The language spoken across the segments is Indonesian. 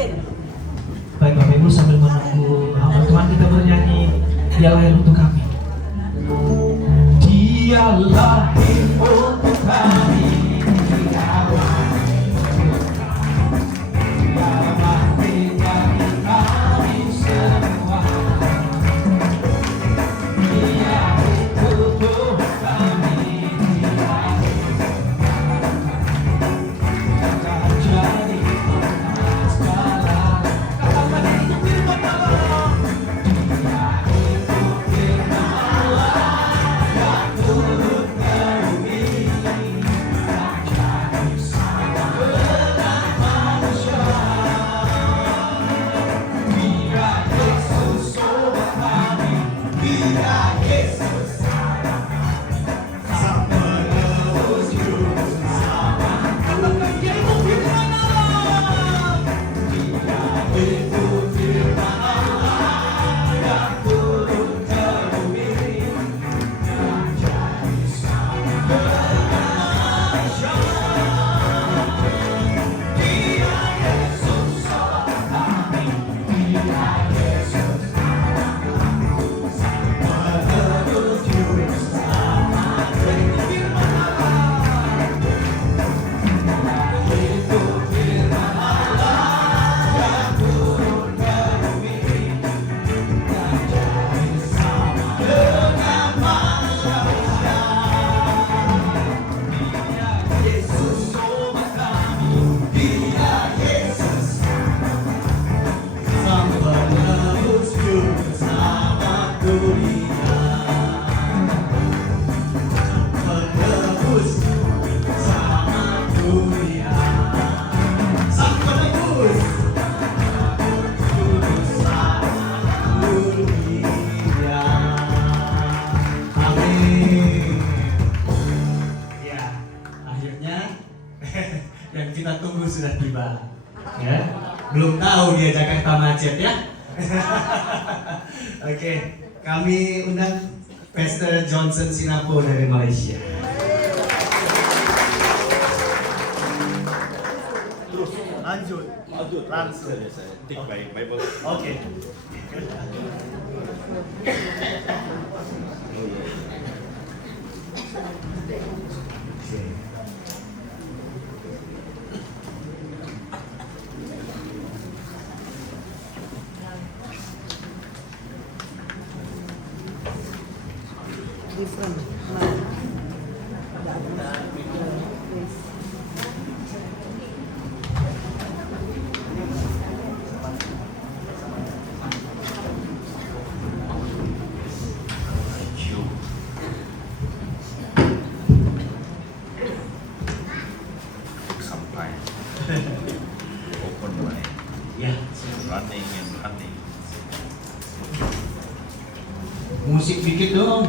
Baik Bapak Ibu, sambil menunggu hamba Tuhan, kita bernyanyi Dia lahir untuk kami. Dia lahir untuk kami. Yang kita tunggu sudah tiba, ya. Belum tahu dia Jakarta macet ya. Oke, kami undang Pastor Johnson Sinapo dari Malaysia. Lanjut, langsung. Take my Bible. Oke. Different. Some time. Open my Ya, running and hunting. musik dikit dong.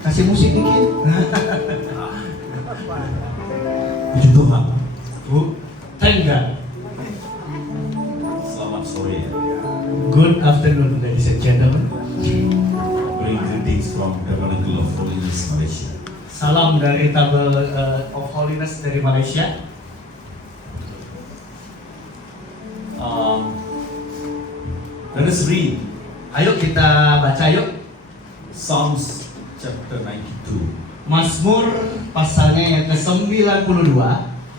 Kasih musik dikit. Puji Tuhan. Bu, tengah. Selamat sore. Good afternoon, ladies and gentlemen. Bring greetings from Tabernacle of Holiness Malaysia. Salam dari Tabel of Holiness dari Malaysia. Let us read Ayo kita baca yuk. Psalms chapter 92, Mazmur pasalnya yang ke-92,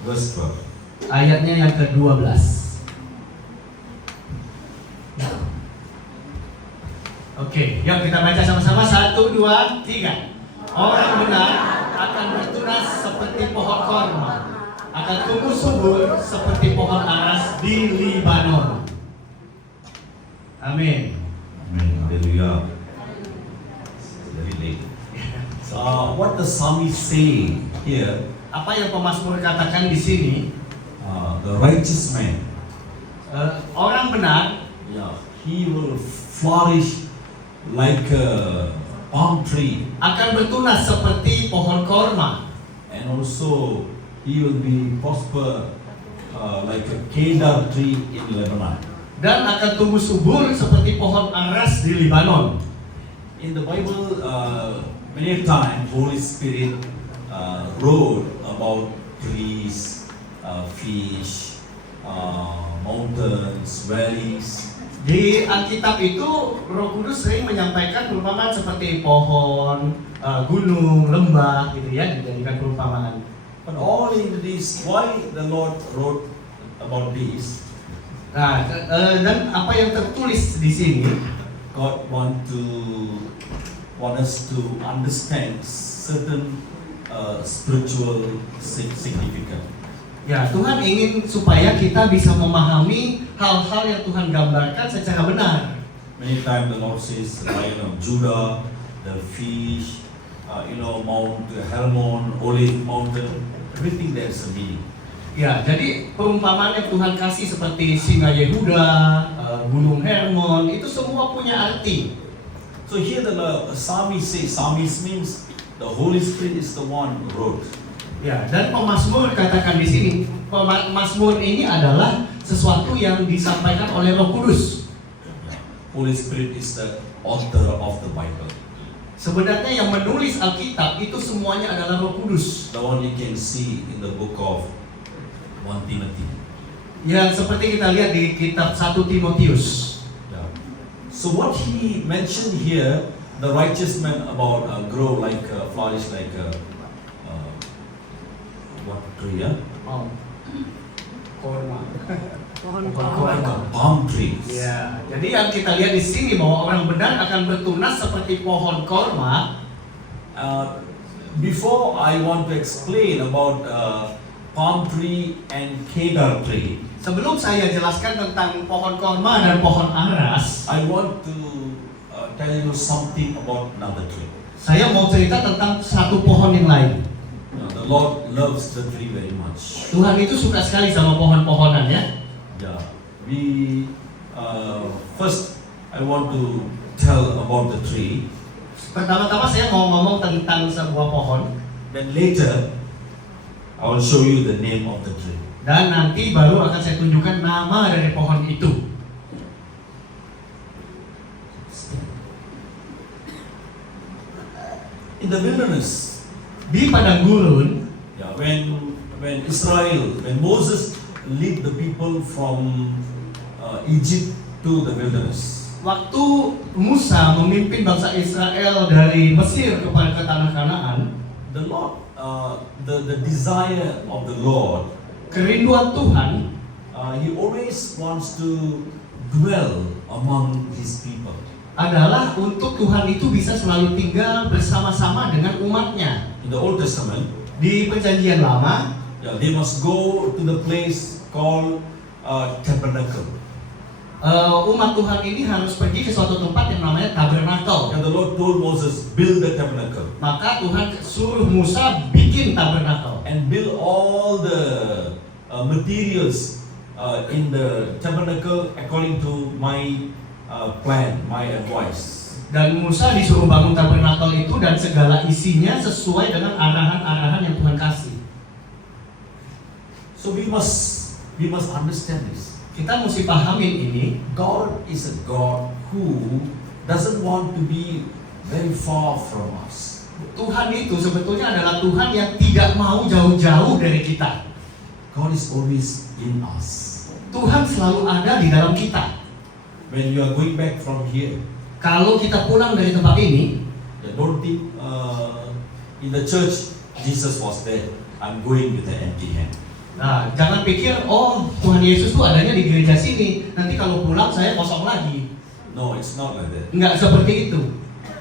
verse 12. ayatnya yang ke-12. Oke, yuk kita baca sama-sama. 1, 2, 3. Orang benar akan bertunas seperti pohon korma, akan tumbuh subur seperti pohon aras di Libanon. Amin. Amen. Hallelujah. It's very late. What the psalmist say here? Apa yang pemazmur katakan di sini? The righteous man, Orang benar, yeah, he will flourish like a palm tree, akan bertunas seperti pohon korma, and also he will be prosper like a kedar tree in Lebanon. dan akan tumbuh subur seperti pohon aras di Libanon. In the Bible, many times Holy Spirit wrote about trees, fish, mountains, valleys. Di Alkitab itu Roh Kudus sering menyampaikan perumpamaan seperti pohon, gunung, lembah gitu ya, dijadikan perumpamaan. But all in this, why the Lord wrote about this? Nah, dan apa yang tertulis di sini, God want us to understand certain spiritual significance. ya Tuhan ingin supaya kita bisa memahami hal-hal yang Tuhan gambarkan secara benar. Many times the Lord says, Lion of Judah, the fish, Mount Hermon, Olive Mountain, everything there is a meaning. Ya, jadi perumpamaan yang Tuhan kasih seperti singa Yehuda, Gunung Hermon, itu semua punya arti. So here the psalmist says, psalmist means the Holy Spirit is the one who wrote. Ya, dan pemazmur katakan di sini, pemazmur ini adalah sesuatu yang disampaikan oleh Roh Kudus. Holy Spirit is the author of the Bible. Sebenarnya yang menulis Alkitab itu semuanya adalah Roh Kudus. The one you can see in the book of 1 Timothy. Yang seperti kita lihat di kitab 1 Timotius. Yeah. So what he mentioned here, the righteous man about grow like flourish like what tree? Yeah? Oh. Korma. Pohon Like korma. a palm trees. Ya, jadi yang kita lihat di sini bahwa orang benar akan bertunas seperti pohon korma. Before I want to explain about palm tree and cedar tree, Sebelum saya jelaskan tentang pohon korma dan pohon aras, I want to tell you something about another tree. saya mau cerita tentang satu pohon yang lain. The Lord loves the tree very much. Tuhan itu suka sekali sama pohon-pohonan ya. Yeah, we first I want to tell about the tree. Pertama-tama saya mau ngomong tentang sebuah pohon, Then later I will show you the name of the tree. dan nanti baru akan saya tunjukkan nama dari pohon itu. In the wilderness, Di padang gurun, yeah, when Israel, when Moses lead the people from Egypt to the wilderness, waktu Musa memimpin bangsa Israel dari Mesir kepada ke tanah Kanaan, the Lord, the desire of the Lord, kerinduan Tuhan, He always wants to dwell among His people. adalah untuk Tuhan itu bisa selalu tinggal bersama-sama dengan umatnya. In the Old Testament, Di perjanjian lama, yeah, they must go to the place called tabernacle. Umat Tuhan ini harus pergi ke suatu tempat yang namanya tabernakel. And the Lord told Moses, build the tabernacle Maka Tuhan suruh Musa bikin tabernakel and build all the materials in the tabernacle according to my plan, my advice. dan Musa disuruh bangun tabernakel itu dan segala isinya sesuai dengan arahan-arahan yang Tuhan kasih. So we must understand this. Kita mesti pahamin ini. God is a God who doesn't want to be very far from us. Tuhan itu sebetulnya adalah Tuhan yang tidak mau jauh-jauh dari kita. God is always in us. Tuhan selalu ada di dalam kita. When you are going back from here, Kalau kita pulang dari tempat ini, don't think in the church Jesus was there. I'm going with an empty hand. nah jangan pikir oh Tuhan Yesus tuh adanya di gereja sini. Nanti kalau pulang saya kosong lagi. No, it's not like that. Enggak seperti itu.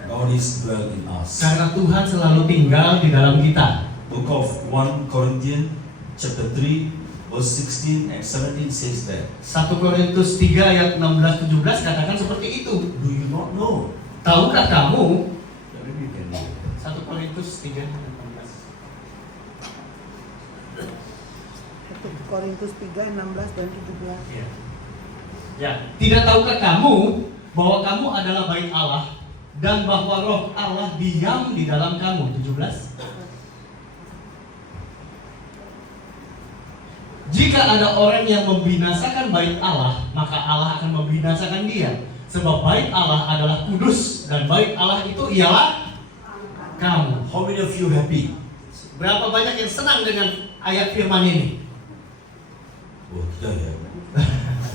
God is dwell in us. Karena Tuhan selalu tinggal di dalam kita. Book of 1 Corinthians chapter 3 verse 16 and 17 says that. 1 Korintus 3 ayat 16-17 katakan seperti itu. Do you not know? Tahukah kamu? Yeah, maybe you can read it. 1 Korintus 3 ayat 1 Korintus 3, 16 dan 17.16. Ya, tidak tahukah kamu bahwa kamu adalah bait Allah dan bahwa Roh Allah diam di dalam kamu? 17. Jika ada orang yang membinasakan bait Allah, maka Allah akan membinasakan dia. Sebab bait Allah adalah kudus dan bait Allah itu ialah kamu. How many of you happy? Berapa banyak yang senang dengan ayat firman ini? Oh, tidak ya.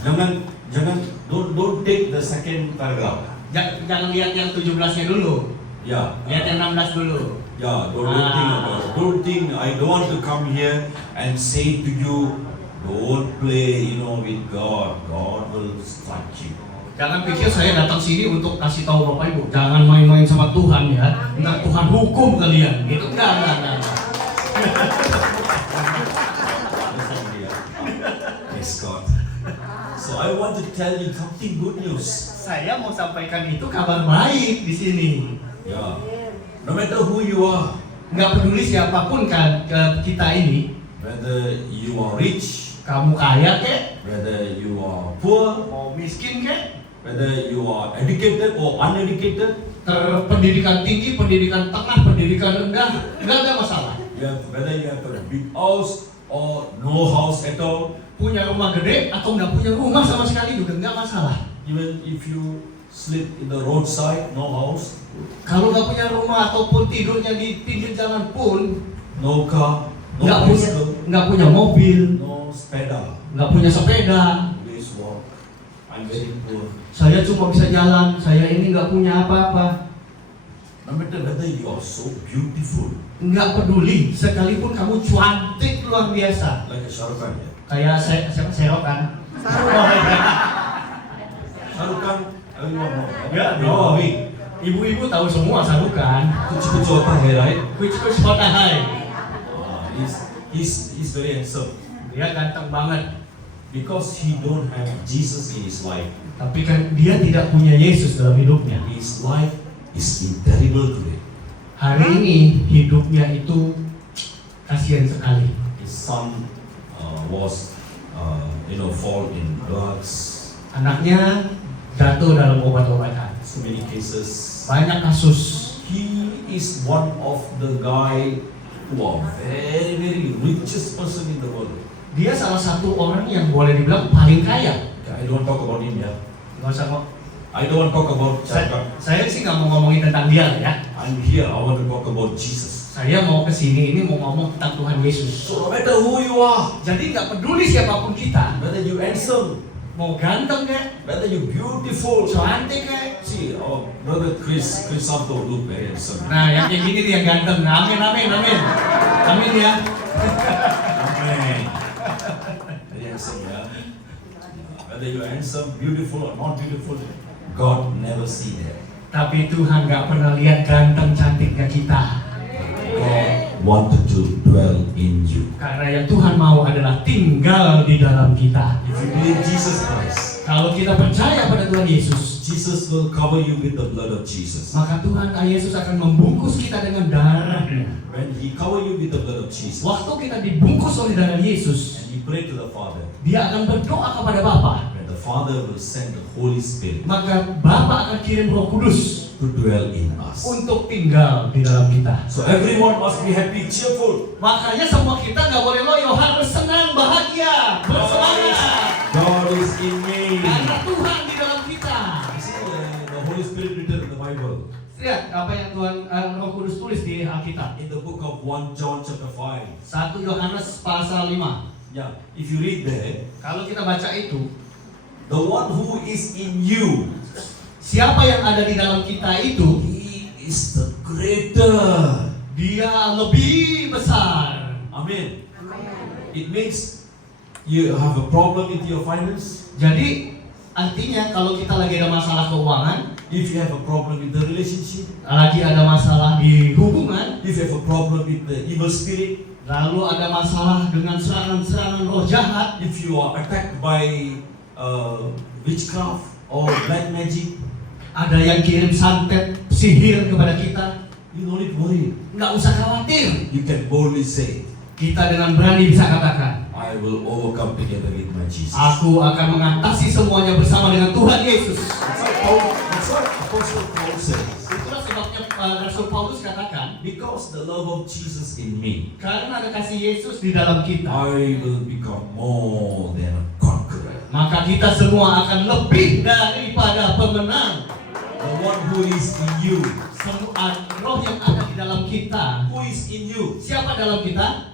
Don't take the second paragraph. Jangan lihat yang 17-nya dulu. Yeah. Lihat yang 16 dulu. Yeah, don't think I don't want to come here and say to you, don't play, with God. God will strike you. Jangan pikir saya datang sini untuk kasih tahu Bapak Ibu, jangan main-main sama Tuhan ya. Ntar Tuhan hukum kalian. Gitu enggak. Praise God. So I want to tell you something good news. Saya mau sampaikan itu kabar baik di sini. Yeah. No matter who you are, Nggak peduli siapapun kan kita ini, whether you are rich, kamu kaya kek, whether you are poor, mau miskin kek, whether you are educated or uneducated, pendidikan tinggi, pendidikan tengah, pendidikan rendah, nggak ada masalah. whether you have a big house or no house at all, Punya rumah gede atau nggak punya rumah sama sekali juga nggak masalah. even if you sleep in the roadside, no house, Kalau nggak punya rumah ataupun tidurnya di pinggir jalan pun, no car, no nggak bicycle, punya mobil, no sepeda, nggak punya sepeda, please walk. I'm very poor. saya cuma bisa jalan, saya ini nggak punya apa-apa. No matter whether you are so beautiful, Nggak peduli, sekalipun kamu cantik luar biasa. like a Shah Rukh Khan, yeah. Kayak serokan. Shah Rukh Khan, everyone know. Ya, You no. know me. Ibu-ibu tahu semua sarukan. Kuch hota hai, right? Kuch kota hai. He's very handsome Dia ganteng banget. because he don't have Jesus in his life. Tapi kan dia tidak punya Yesus dalam hidupnya. His life is in terrible today. Hari ini hidupnya itu kasihan sekali. His son was, fall in drugs. Anaknya jatuh dalam obat-obatan. So many cases. Banyak kasus. He is one of the guy who are very, very richest person in the world. Dia salah satu orang yang boleh dibilang paling kaya. I don't talk about him, yeah. Gak usah kok. I don't want to talk about Shah Rukh Khan. Saya sih nggak mau ngomongin tentang dia ya. I'm here. I want to talk about Jesus. Saya mau kesini ini mau ngomong tentang Tuhan Yesus. So no matter who you are, Jadi nggak peduli siapapun kita, whether you handsome, mau ganteng kek, whether you beautiful, cantik kek. see, our brother Chris Santo look very handsome. Nah yang kayak gini nih yang ganteng. Nah, amin amin amin. Amin ya. Amen. Very handsome, yeah. Whether you're handsome, beautiful or not beautiful, God never see that. Tapi Tuhan nggak pernah lihat ganteng cantiknya kita. God wanted to dwell in you. Karena yang Tuhan mau adalah tinggal di dalam kita. If you believe Jesus Christ, Kalau kita percaya pada Tuhan Yesus, Jesus will cover you with the blood of Jesus. maka Tuhan Yesus akan membungkus kita dengan darahnya. When He cover you with the blood of Jesus, Waktu kita dibungkus oleh darah Yesus, and you pray to the Father, Dia akan berdoa kepada Bapa. when the Father will send the Holy Spirit Maka Bapa akan kirim Roh Kudus to dwell in us. untuk tinggal di dalam kita. So everyone must be happy, cheerful. Makanya semua kita nggak boleh loyo, harus senang, bahagia, bersemangat. God is in me. Karena Tuhan di dalam kita. You see, the Holy Spirit written in the Bible. Lihat apa yang Tuhan Roh Kudus tulis di Alkitab. In the book of 1 John chapter 5. 1 Yohanes pasal 5. Yeah, if you read there, Kalau kita baca itu, the one who is in you, siapa yang ada di dalam kita itu, he is the greater. dia lebih besar. Amen. It means you have a problem with your finance. Jadi artinya kalau kita lagi ada masalah keuangan, If you have a problem with the relationship, lagi ada masalah di hubungan, if you have a problem with the evil spirit, lalu ada masalah dengan serangan-serangan roh jahat, if you are attacked by witchcraft or black magic, ada yang kirim santet sihir kepada kita, you don't need to worry. nggak usah khawatir. You can boldly say, Kita dengan berani bisa katakan, I will overcome together with my Jesus. aku akan mengatasi semuanya bersama dengan Tuhan Yesus. That's what Apostle Paul says. Itulah sebabnya Rasul Paulus katakan, Because the love of Jesus in me, karena ada kasih Yesus di dalam kita, I will become more than a conqueror. maka kita semua akan lebih daripada pemenang. The one who is in you. Semua roh yang ada di dalam kita. Who is in you? Siapa dalam kita?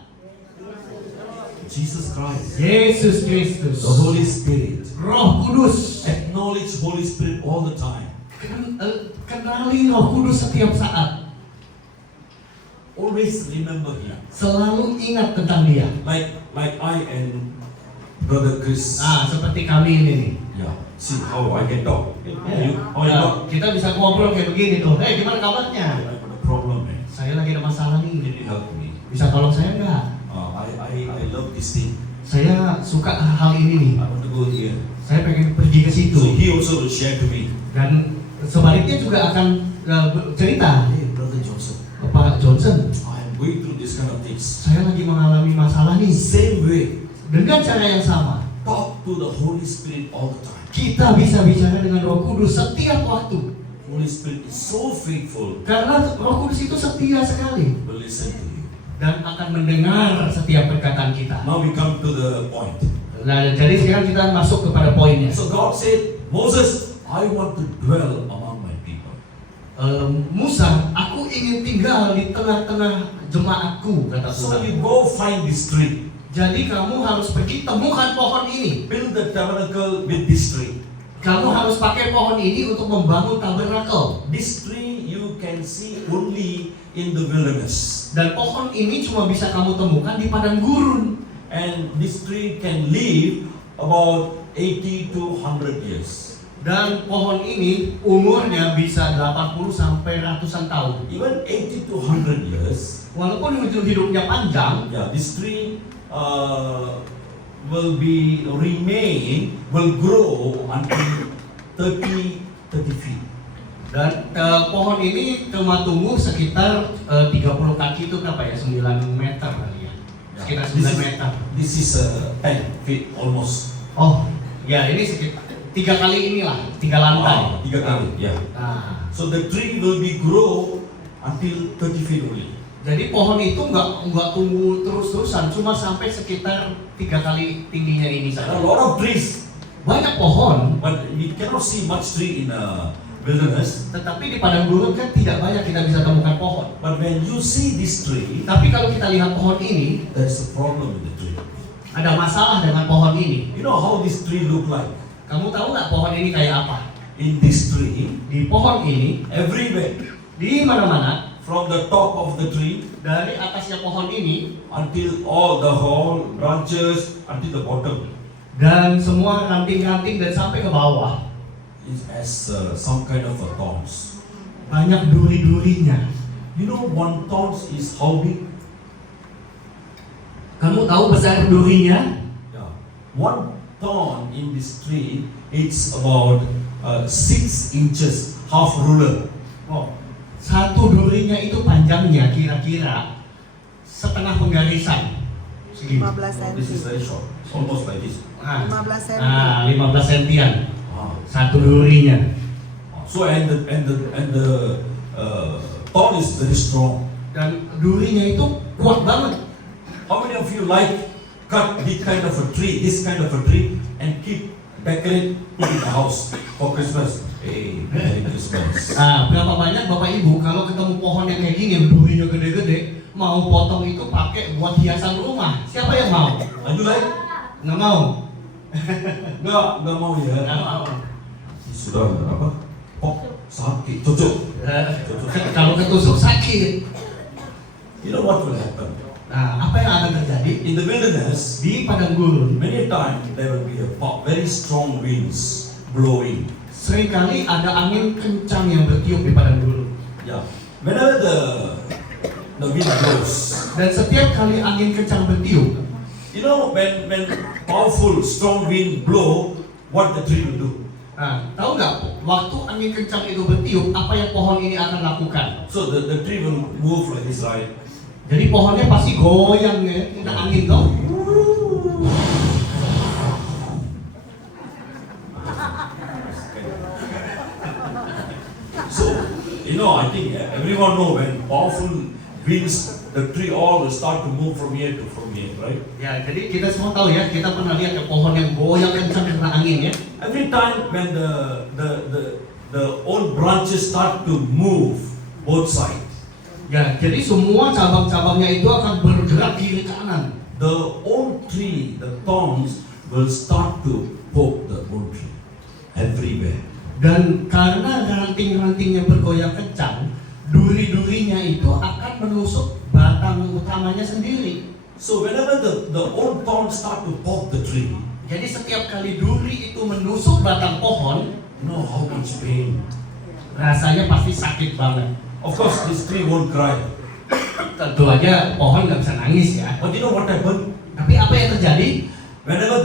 Jesus Christ. Yesus Kristus. The Holy Spirit. Roh Kudus. Acknowledge Holy Spirit all the time. Kenali Roh Kudus setiap saat. Always remember Him. Selalu ingat tentang Dia. Like I and Brother Chris. Seperti kami ini nih. Yeah. See how I can talk. You, how you Nah, talk? kita bisa ngobrol kayak begini tuh. Gimana kabarnya? I got a problem, man. Saya lagi ada masalah Can nih. you help me? Bisa tolong saya nggak? I love this thing. Saya suka hal ini nih. I want to go here. Saya pengen pergi ke situ. So he also will share to me. Dan sebaliknya juga akan cerita. Hey, Brother Joseph, Pak Johnson, I am going through this kind of things. saya lagi mengalami masalah nih. Same way, Dengan cara yang sama, talk to the Holy Spirit all the time. kita bisa bicara dengan Roh Kudus setiap waktu. Holy Spirit is so faithful. Karena Roh Kudus itu setia sekali Will listen to you. dan akan mendengar setiap perkataan kita. Now we come to the point. Nah, jadi sekarang kita masuk kepada poinnya. So God said, Moses, I want to dwell among my people. Musa, aku ingin tinggal di tengah-tengah jemaatku, kata So Tuhan. you go find this tree. Jadi kamu harus pergi temukan pohon ini. Build the tabernacle with this tree. Kamu harus pakai pohon ini untuk membangun tabernakel. This tree you can see only in the wilderness. Dan pohon ini cuma bisa kamu temukan di padang gurun. And this tree can live about 80 to 100 years. Dan pohon ini umurnya bisa 80 sampai ratusan tahun. Even 80 to 100 years, Walaupun hidupnya panjang, yeah, this tree will grow until 30 feet. dan pohon ini cuma tumbuh sekitar 30 kaki itu berapa ya? 9 meter kali ya. Sekitar 9 meter. This is 10 feet almost. Oh, ya ini sekitar 3 kali inilah, 3 lantai. 3 kali, yeah. Nah, So the tree will be grow until 30 feet only. jadi pohon itu nggak tumbuh terus-terusan, cuma sampai sekitar 3 kali tingginya ini There are a saja. lot of trees, Banyak pohon, but we cannot see much tree in a wilderness. tetapi di padang gurun kan tidak banyak kita bisa temukan pohon. But when you see this tree, Tapi kalau kita lihat pohon ini, there's a problem with the tree. ada masalah dengan pohon ini. You know how this tree look like? Kamu tahu nggak pohon ini kayak apa? In this tree, Di pohon ini, everywhere, di mana-mana, from the top of the tree dari atasnya pohon ini until all the whole branches until the bottom, dan semua ranting-ranting dan sampai ke bawah, it has some kind of a thorns. banyak duri-durinya. You know one thorns is how big? Kamu tahu besar durinya? Yeah. One thorn in this tree, it's about 6 inches, half ruler. Oh, satu durinya itu panjangnya kira-kira setengah penggarisan. Segini. 15 This is cm. very short, it's almost like this. 15 cm. 15 sentian Ah. satu durinya. So and the thorn is very strong. Dan durinya itu kuat banget. How many of you like cut this kind of a tree and keep decorate put in the house for Christmas? Hey, Merry Christmas. Berapa banyak Bapak Ibu kalau ketemu pohon yang kayak gini, durinya gede-gede, mau potong itu pakai buat hiasan rumah? Siapa yang mau? Are you like? Nggak mau. Nggak mau ya. Nggak mau. Sudah apa? Oh, sakit, cocok. Kalau ketusuk sakit. You know what will happen? Apa yang akan terjadi? In the wilderness, Di padang gurun, many times there will be a very strong winds blowing. seringkali ada angin kencang yang bertiup di padang gurun. Yeah. Whenever the wind blows, Dan setiap kali angin kencang bertiup, you know when powerful strong wind blow, what the tree will do? tahu nggak? Waktu angin kencang itu bertiup, apa yang pohon ini akan lakukan? So the tree will move like this, right? Jadi pohonnya pasti goyang ya, kena angin toh. So you know, I think everyone know when powerful winds, the tree all will start to move from here, right? Ya, jadi kita semua tahu ya, kita pernah lihat ya pohon yang goyang kencang kena angin ya. Every time when the old branches start to move both sides, Ya, jadi semua cabang-cabangnya itu akan bergerak kiri kanan. the old tree, the thorns will start to poke the old tree. everywhere. Dan karena ranting-rantingnya bergoyang kencang, duri-durinya itu akan menusuk batang utamanya sendiri. So whenever the old thorns start to poke the tree, Jadi setiap kali duri itu menusuk batang pohon, you know how much pain. rasanya pasti sakit banget. Of course, this tree won't cry. Tentu aja pohon nggak bisa nangis ya. But you know what happened? Tapi apa yang terjadi? Whenever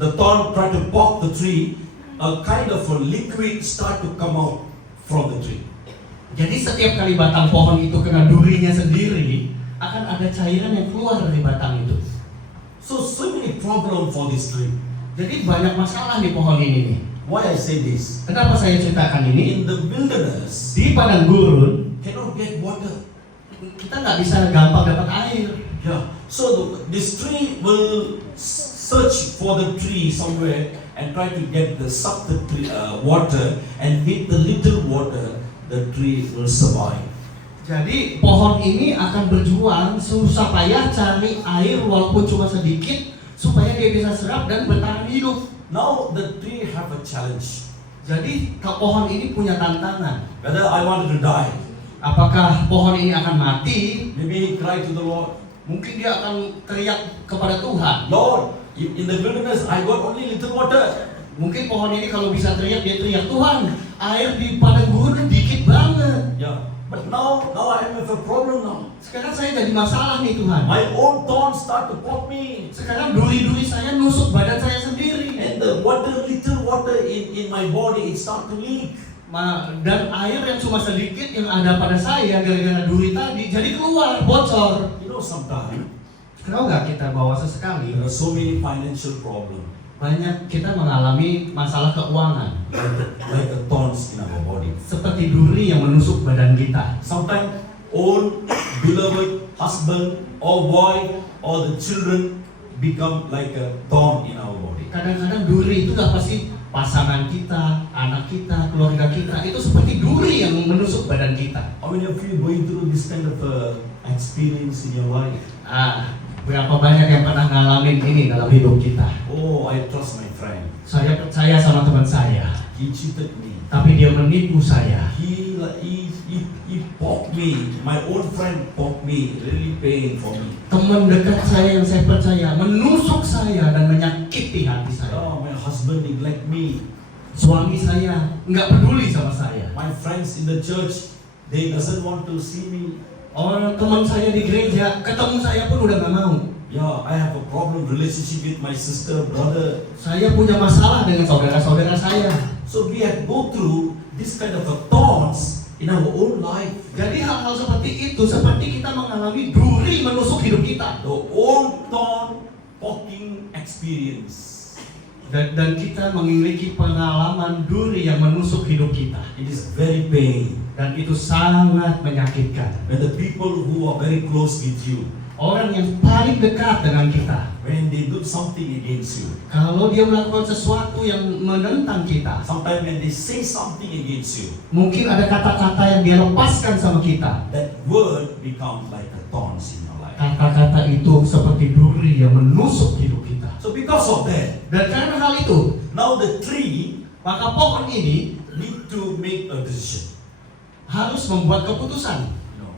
the thorn try to poke the tree, a kind of a liquid start to come out from the tree. Jadi setiap kali batang pohon itu kena durinya sendiri, akan ada cairan yang keluar dari batang itu. So many problems for this tree. Jadi banyak masalah di pohon ini nih. Why I say this? Kenapa saya ceritakan ini? In the wilderness, Di padang gurun, cannot get water. kita nggak bisa gampang dapat air. Yeah. So this tree will search for the tree somewhere and try to get the suck the tree, water, and with the little water, the tree will survive. Jadi pohon ini akan berjuang susah payah cari air walaupun cuma sedikit supaya dia bisa serap dan bertahan hidup. Now the tree have a challenge. Jadi pohon ini punya tantangan. Whether I wanted to die, Apakah pohon ini akan mati? maybe cry to the Lord. Mungkin dia akan teriak kepada Tuhan. Lord, in the wilderness I got only little water. Mungkin pohon ini kalau bisa teriak, dia teriak, Tuhan, air di padang gurun dikit banget. Yeah. But now I am with a problem now. Sekarang saya jadi masalah nih Tuhan. My own thorns start to poke me. Sekarang duri-duri saya nusuk badan saya sendiri. And the little water in my body, it start to leak. Dan air yang cuma sedikit yang ada pada saya gara-gara duri tadi jadi keluar, bocor. You know, sometimes Tahu nggak kita bahwa sesekali there are so many financial problems, banyak kita mengalami masalah keuangan like the thorns in our body. seperti duri yang menusuk badan kita. Sometimes own beloved husband or wife or the children become like a thorn in our body. Kadang-kadang duri itu nggak pasti pasangan kita, anak kita, keluarga kita, itu seperti duri yang menusuk badan kita. How many of you going through this kind of experience in your life? Berapa banyak yang pernah ngalamin ini dalam hidup kita? Oh, I trust my friend. Saya percaya sama teman saya, He cheated me. tapi dia menipu saya. He poked me. My own friend poked me, really paying for me. Teman dekat saya yang saya percaya menusuk saya dan menyakiti hati saya. Oh, my husband neglect me. Suami saya nggak peduli sama saya. My friends in the church, they doesn't want to see me. Teman saya di gereja ketemu saya pun udah nggak mau. Yeah, I have a problem relationship with my sister, brother. Saya punya masalah dengan saudara-saudara saya. So we have go through this kind of a thorns in our own life. Jadi hal-hal seperti itu seperti kita mengalami duri menusuk hidup kita. The old thorn poking experience. Dan kita memiliki pengalaman duri yang menusuk hidup kita. It is very pain. Dan itu sangat menyakitkan. When the people who are very close with you, Orang yang paling dekat dengan kita, when they do something against you, kalau dia melakukan sesuatu yang menentang kita, sometimes when they say something against you, mungkin ada kata-kata yang dia lepaskan sama kita. that word becomes like a thorns in your life. Kata-kata itu seperti duri yang menusuk hidup kita. So because of that, Dan karena hal itu, now the tree maka pohon ini need to make a decision. harus membuat keputusan. You know,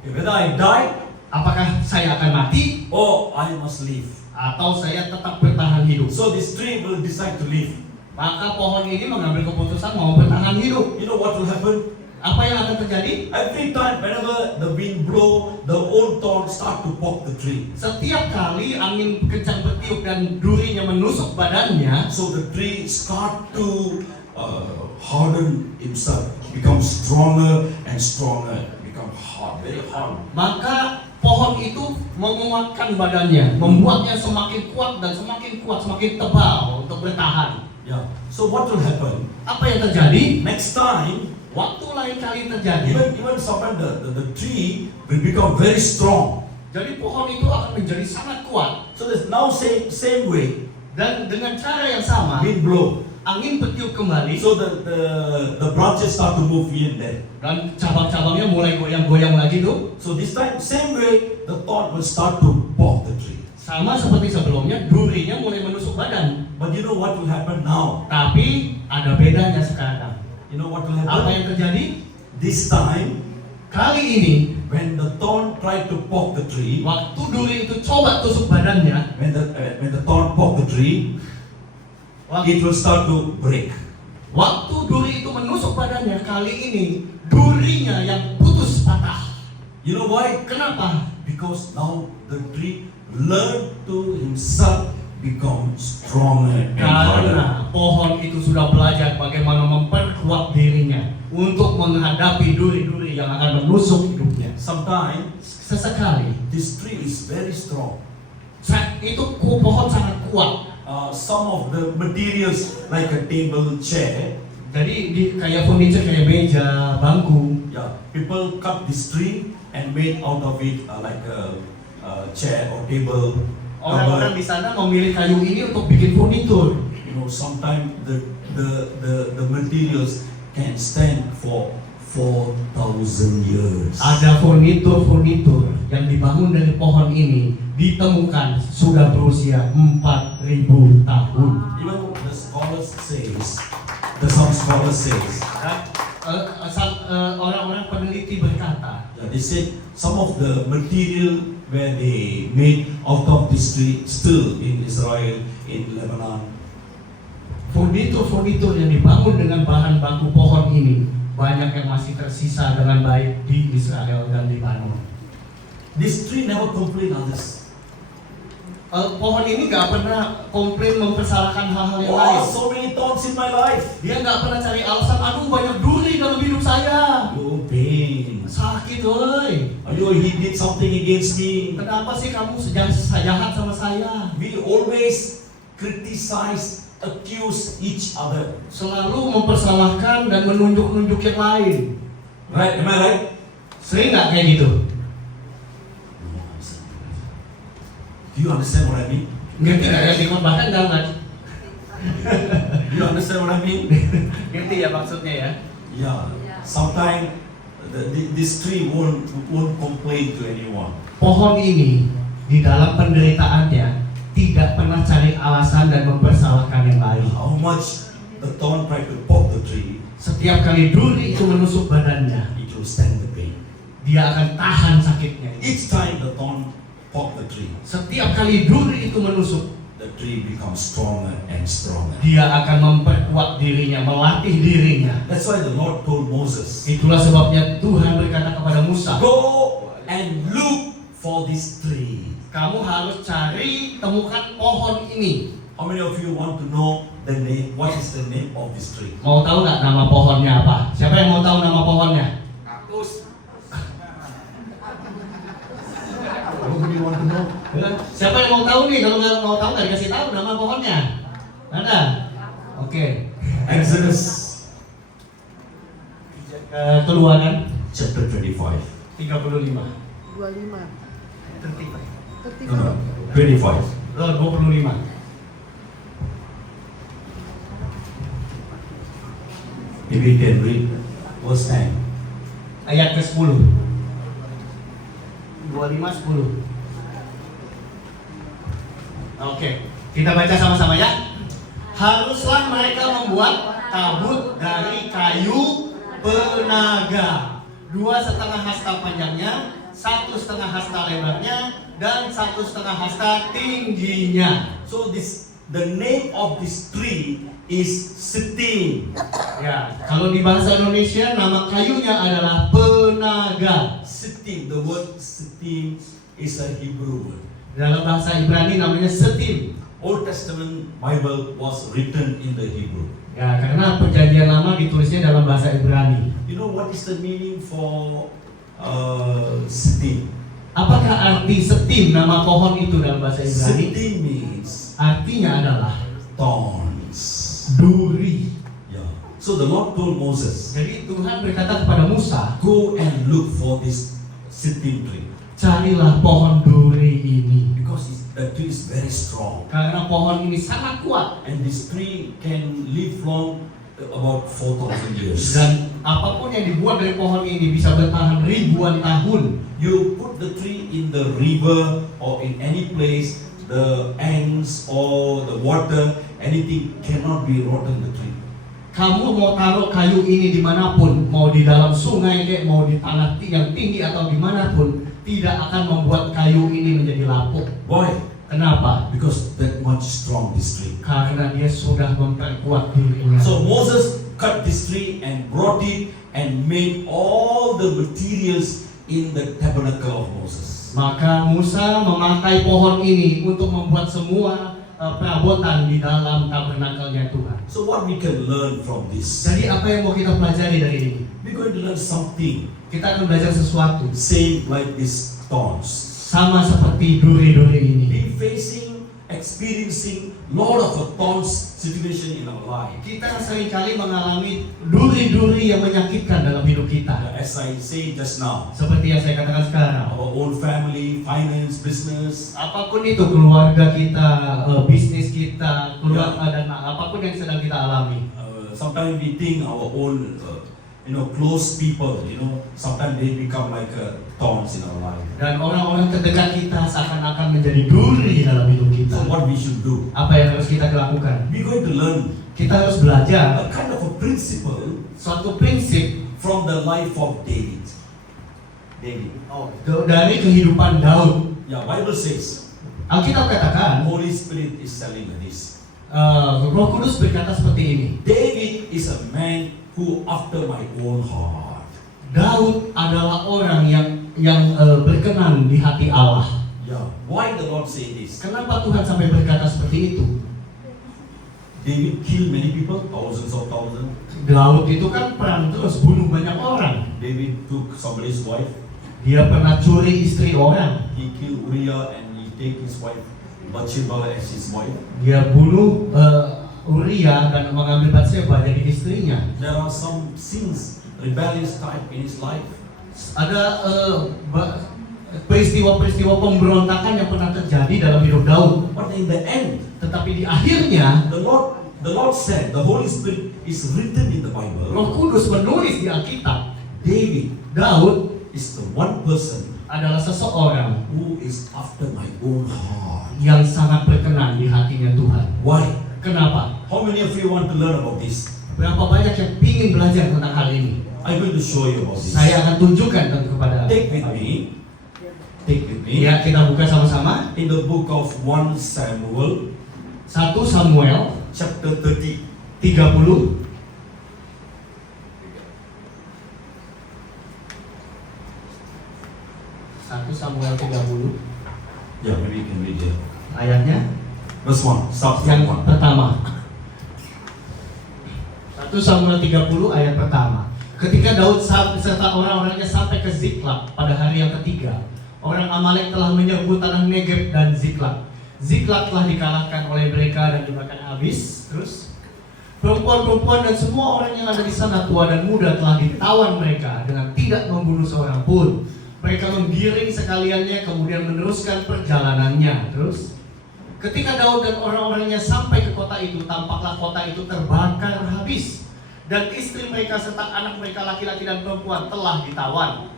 okay, whether I die Apakah saya akan mati or I must live. atau saya tetap bertahan hidup. So this tree will decide to live. Maka pohon ini mengambil keputusan mau bertahan hidup. You know what will happen? Apa yang akan terjadi? Every time whenever the wind blow, the old thorn start to poke the tree. Setiap kali angin kencang bertiup dan durinya menusuk badannya, So the tree start to harden himself, become stronger and stronger, become hard, very hard. maka pohon itu menguatkan badannya, membuatnya semakin kuat dan semakin kuat, semakin tebal untuk bertahan. Yeah. So what will happen? Apa yang terjadi? Next time, Waktu lain kali terjadi, even sometimes the tree will become very strong. jadi pohon itu akan menjadi sangat kuat. So there's now same way, Dan dengan cara yang sama, wind blow. angin bertiup kembali So the branches start to move here and there. dan cabang-cabangnya mulai goyang-goyang lagi tuh. So this time, same way, the thorn will start to poke the tree. Sama seperti sebelumnya, durinya mulai menusuk badan. But you know what will happen now? Tapi ada bedanya sekarang. You know what will Apa happen? yang terjadi? This time, Kali ini, when the thorn tried to poke the tree, waktu duri itu coba tusuk badannya, when the thorn poke the tree, it will start to break. waktu duri itu menusuk badannya, kali ini durinya yang putus patah. You know why? Kenapa? Because now the tree learned to himself become stronger and harder. Karena pohon itu sudah belajar bagaimana memperkuat dirinya untuk menghadapi duri-duri yang akan menusuk hidupnya. Sometimes Sesekali, this tree is very strong. itu pohon sangat kuat. Some of the materials like a table, chair, Jadi kayak furniture, kayak meja, bangku. yeah, people cut this tree and made out of it like a chair or table. Orang-orang di sana memilih kayu ini untuk bikin furnitur. You know, sometimes the materials can stand for 4,000 years. Ada furnitur yang dibangun dari pohon ini ditemukan sudah berusia 4.000 tahun. Even the scholars says, some scholars says, Orang-orang peneliti berkata, they said some of the material where they made out of this tree still in Israel, in Lebanon. furnitur yang dibangun dengan bahan baku pohon ini banyak yang masih tersisa dengan baik di Israel dan Lebanon. This tree never complained others. Pohon ini nggak pernah komplain mempersalahkan hal-hal yang lain. Wow, so many thorns in my life. Dia nggak pernah cari alasan, aduh banyak duri dalam hidup saya. Oh, pain. Sakit, oi. Oh, he did something against me. Kenapa sih kamu jahat sama saya? We always criticize, accuse each other. Selalu mempersalahkan dan menunjuk-nunjuk yang lain. Right? Am I right? Sering nggak kayak gitu? Do you understand what I mean? Ngerti nggak ya? Dimana bahkan nggak. Do you understand what I mean? Ngerti ya maksudnya ya? Yeah. Sometimes this tree won't complain to anyone. Pohon ini di dalam penderitaannya tidak pernah cari alasan dan mempersalahkan yang lain. How much the thorn tried to poke the tree, Setiap kali duri itu menusuk badannya, it will stand the pain. dia akan tahan sakitnya. Each time the thorn poke the tree, Setiap kali duri itu menusuk, the tree becomes stronger and stronger. dia akan memperkuat dirinya, melatih dirinya. That's why the Lord told Moses, Itulah sebabnya Tuhan berkata kepada Musa, go and look for this tree. kamu harus cari, temukan pohon ini. How many of you want to know the name? What is the name of this tree? Mau tahu nggak nama pohonnya apa? Siapa yang mau tahu nama pohonnya? Nobody want to know. Siapa yang mau tahu nih? Kalau nggak mau tahu nggak dikasih tahu nama pohonnya. Ada? Oke. Exodus Keluaran chapter 25. 35. 25. No, no, 25. 25. Maybe you can read verse 10. Ayat ke-10. 25:10. Oke, kita baca sama-sama ya. Haruslah mereka membuat tabut dari kayu penaga, 2,5 hasta panjangnya, 1,5 hasta lebarnya, dan 1,5 hasta tingginya. So the name of this tree is Sittim. Ya, kalau di bahasa Indonesia nama kayunya adalah penaga. Sittim, the word Sittim is a Hebrew word. Dalam bahasa Ibrani namanya setim. Old Testament Bible was written in the Hebrew. Ya, karena perjanjian lama ditulisnya dalam bahasa Ibrani. You know what is the meaning for Sittim? Apakah arti setim nama pohon itu dalam bahasa Ibrani? Sittim means Artinya adalah thorns. duri. Yeah. So the Lord told Moses, Jadi Tuhan berkata kepada Musa, go and look for this Sittim tree carilah pohon duri ini. because the tree is very strong Karena pohon ini sangat kuat. and this tree can live long, about 4,000 years. Dan apapun yang dibuat dari pohon ini bisa bertahan ribuan tahun. You put the tree in the river or in any place, the ants or the water anything cannot be rotten the tree. Kamu mau taruh kayu ini dimanapun, mau di dalam sungai kayak, mau di tanah yang tinggi atau dimanapun, tidak akan membuat kayu ini menjadi lapuk. Why? Kenapa? Because that much strong this tree. Karena dia sudah memperkuat dirinya. So Moses cut this tree and brought it and made all the materials in the tabernacle of Moses. Maka Musa memakai pohon ini untuk membuat semua perabotan di dalam tabernakelnya Tuhan. So what we can learn from this? Jadi apa yang mau kita pelajari dari ini? We're going to learn something. Kita akan belajar sesuatu. Same like these thorns. Sama seperti duri-duri ini. We experiencing lot of thorns situation in our life. Kita seringkali mengalami duri-duri yang menyakitkan dalam hidup kita. As I say just now, Seperti yang saya katakan sekarang. our own family, finance, business, Apapun itu, keluarga kita, bisnis kita, keluarga dan apapun yang sedang kita alami. sometimes we think our own, close people, sometimes they become like thorns in our life. Dan orang-orang terdekat kita seakan-akan menjadi duri dalam hidup kita. So what we should do? Apa yang harus kita lakukan? We're going to learn Kita harus belajar a kind of a principle suatu prinsip from the life of David. David. dari kehidupan Daud. Yeah, Bible says, Alkitab katakan, Holy Spirit is telling this. Roh Kudus berkata seperti ini. David is a man who after my own heart. Daud adalah orang yang berkenan di hati Allah. Yeah. Why the Lord say this? Kenapa Tuhan sampai berkata seperti itu? David killed many people, thousands of thousands. Daud itu kan perang terus, bunuh banyak orang. David took somebody's wife. Dia pernah curi istri orang. He killed Uriah and he take his wife Bathsheba as his wife. Dia bunuh Uria dan mengambil Bathsheba jadi istrinya. There are some sins, rebellious type in his life. Ada peristiwa-peristiwa pemberontakan yang pernah terjadi dalam hidup Daud. But in the end, Tetapi di akhirnya the Lord said, the Holy Spirit is written in the Bible. Roh Kudus menulis di Alkitab, Daud Is the one person adalah seseorang who is after my own heart. yang sangat berkenan di hatinya Tuhan. Why? Kenapa? How many of you want to learn about this? Berapa banyak yang ingin belajar tentang hal ini? I'm going to show you about this. Saya akan tunjukkan kepada Take with me. Take with me. Ya, kita buka sama-sama In the book of 1 Samuel, 1 Samuel chapter 30. 30. 1 Samuel 30 Yeah, maybe you can read it. ayatnya Verse 1. Start yang from 1. pertama. 1 Samuel 30 ayat pertama. Ketika Daud serta orang-orangnya sampai ke Ziklag pada hari yang ketiga, orang Amalek telah menyerbu tanah Negeb dan Ziklag. Ziklag telah dikalahkan oleh mereka dan dimakan habis. Terus perempuan-perempuan dan semua orang yang ada di sana, tua dan muda, telah ditawan mereka dengan tidak membunuh seorang pun. Mereka menggiring sekaliannya kemudian meneruskan perjalanannya. Terus ketika Daud dan orang-orangnya sampai ke kota itu, tampaklah kota itu terbakar habis dan istri mereka serta anak mereka laki-laki dan perempuan telah ditawan.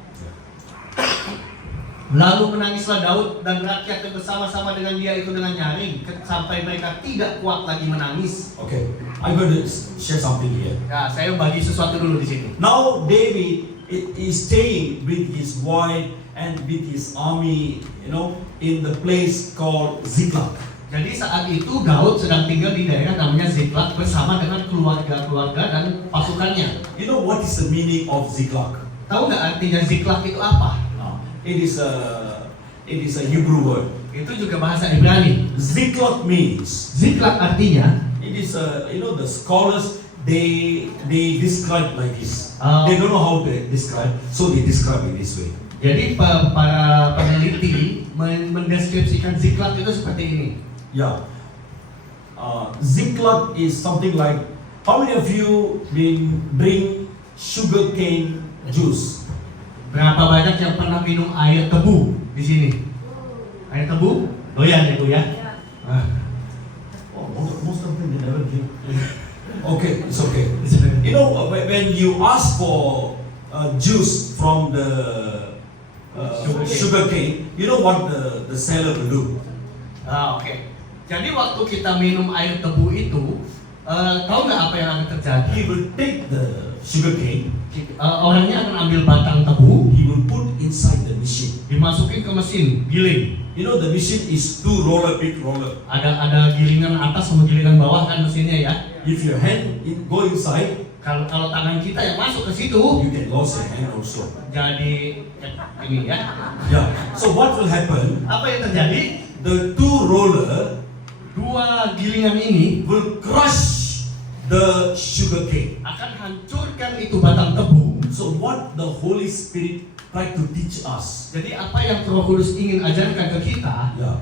Lalu menangislah Daud dan rakyat yang bersama-sama dengan dia itu dengan nyaring sampai mereka tidak kuat lagi menangis. Okay, I'm going to share something here. Nah, saya bagi sesuatu dulu di sini. Now David is staying with his wife and with his army, in the place called Ziklag. Jadi saat itu Daud sedang tinggal di daerah namanya Ziklag bersama dengan keluarga-keluarga dan pasukannya. You know what is the meaning of Ziklag? Tahu nggak artinya Ziklag itu apa? It is a Hebrew word. Itu juga bahasa Ibrani. Ziklag means, Ziklag artinya, it is the scholars they describe like this. Oh. They don't know how to describe, so they describe it this way. jadi para peneliti mendeskripsikan Ziklag itu seperti ini. Yeah. Ziklag is something like, how many of you drink sugarcane juice? Berapa banyak yang pernah minum air tebu di sini? Air tebu? Doyan ya, Bu ya? Ah. Oh, most of them they never drink. Okay, it's okay. You know, when you ask for juice from the sugar cane, you know what the seller will do? Oke. Jadi waktu kita minum air tebu itu, tahu nggak apa yang akan terjadi? He will take the sugar cane, Orangnya akan ambil batang tebu, he will put inside the machine. dimasukin ke mesin giling. You know the machine is two roller, big roller. Ada gilingan atas sama gilingan bawah kan mesinnya ya. If your hand go inside, Kalau tangan kita yang masuk ke situ, you can lose your hand also. jadi ini ya. Yeah. So what will happen? Apa yang terjadi? The two roller Dua gilingan ini will crush the sugar cane. akan hancurkan itu batang tebu. So what the Holy Spirit try to teach us? Jadi apa yang Roh Kudus ingin ajarkan ke kita, Yeah.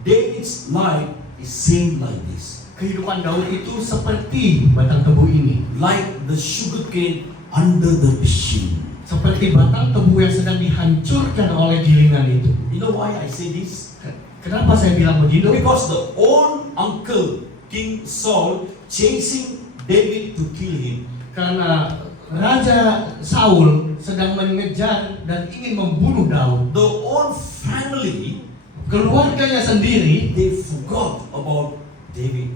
David's life is same like this. kehidupan Daud itu seperti batang tebu ini, Like the sugar cane under the machine. seperti batang tebu yang sedang dihancurkan oleh gilingan itu. You know why I say this? Kenapa saya bilang begitu? Because the own uncle, King Saul, chasing David to kill him. Karena Raja Saul sedang mengejar dan ingin membunuh Daud. The own family, Keluarganya sendiri they forgot about David.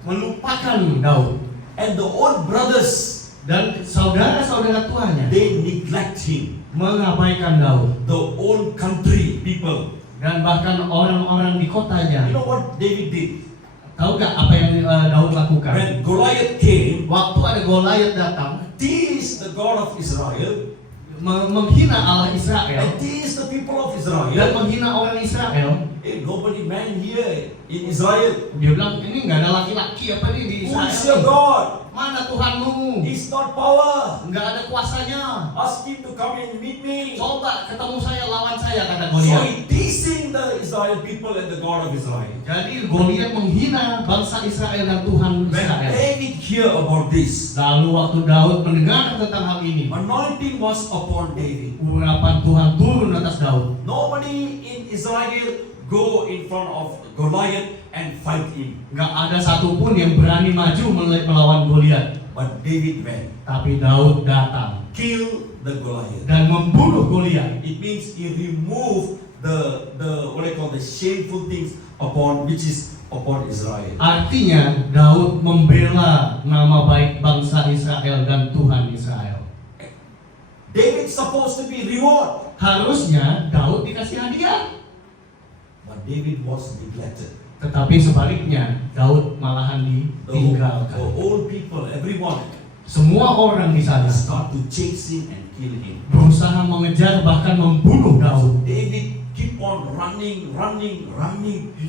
melupakan Daud. And the own brothers, Dan saudara-saudara tuanya they neglect him. mengabaikan Daud. The own country people. Dan bahkan orang-orang di kotanya. You know what David did? Tahu gak apa yang Daud lakukan? When Goliath came, Waktu ada Goliat datang, teased the God of Israel, menghina Allah Israel and teased the people of dan Israel. menghina orang Israel. Hey, nobody man here in Israel. Dia bilang, ini nggak ada laki-laki apa nih di Who is Israel? your God? Mana Tuhanmu? He's not power. Nggak ada kuasanya. Ask him to come and meet me. Coba ketemu saya, lawan saya, kata So Goliat. he teasing the Israel people and the God of Israel. Jadi Goliat menghina bangsa Israel dan Tuhan When Israel. David hear about this, Lalu waktu Daud mendengar tentang hal ini, anointing was upon David. urapan Tuhan turun atas Daud. Nobody in Israel go in front of Goliath and fight him. Nggak ada satupun yang berani maju melawan Goliat. But David went, Tapi Daud datang kill the Goliath. dan membunuh Goliat. It means he removed the what I call the shameful things upon which is upon Israel. Artinya Daud membela nama baik bangsa Israel dan Tuhan Israel. David supposed to be reward, Harusnya Daud dikasih hadiah. but David was neglected. Tetapi sebaliknya Daud malahan The ditinggalkan. old people, everyone, Semua orang di sana start to chase him and kill him. berusaha mengejar bahkan membunuh Daud. David keep on running